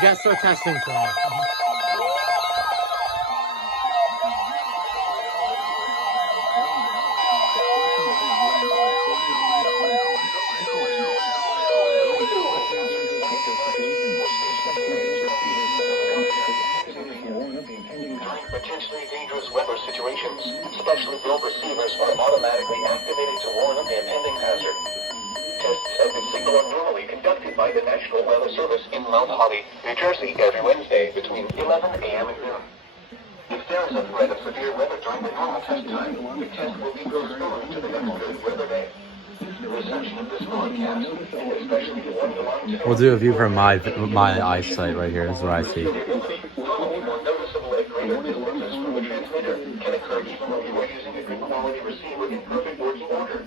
guests are testing flight. Potentially dangerous weather situations, specially built receivers are automatically activated to warn of the impending hazard. Tests of the signal are normally conducted by the National Weather Service in Mount Holly, New Jersey, every Wednesday between 11 a.m. and noon. If there is a threat of severe weather during the normal test time, the test will be postponed to the next good weather day. The reception of this broadcast, and especially the one belonging to We'll do a view from my eyesight right here. This is what I see. probably more noticeable at greater distances from the transmitter can occur even when you are using a good quality receiver in perfect working order.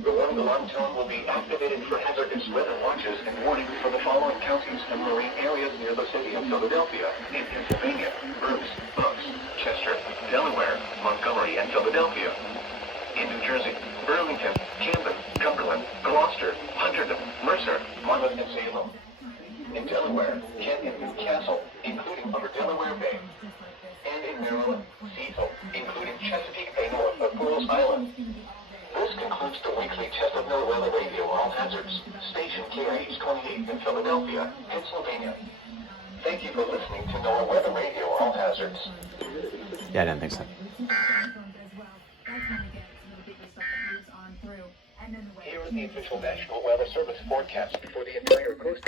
The warning alarm tone will be activated for hazardous weather watches and warnings for the following counties and marine areas near the city of Philadelphia, in Pennsylvania, Bruce, Bucks, Chester, Delaware, Montgomery, and Philadelphia. In New Jersey, Burlington, Camden, Cumberland, Gloucester, Hunterdon, Mercer, Monmouth, and Salem. In Delaware, Canyon, Castle, including Upper Delaware Bay. And in Maryland, Cecil, including Chesapeake Bay north of Pools Island. This concludes the weekly test of NOAA Weather Radio All Hazards, station KIH 28 in Philadelphia, Pennsylvania. Thank you for listening to NOAA Weather Radio All Hazards. Yeah, I didn't think so. Here is the official National Weather Service forecast for the entire coast.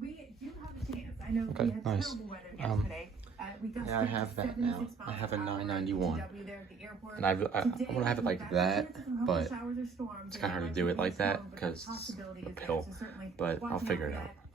We do have a chance. I know Okay, we had nice. terrible weather yesterday. We got Yeah, I have that now. 76 I have a miles per hour 991. TW there at the airport. And I want Today, to have it like we've got that, chances of some but showers or storms. it's kind of hard to do it like that because it's uphill. But I'll figure it out.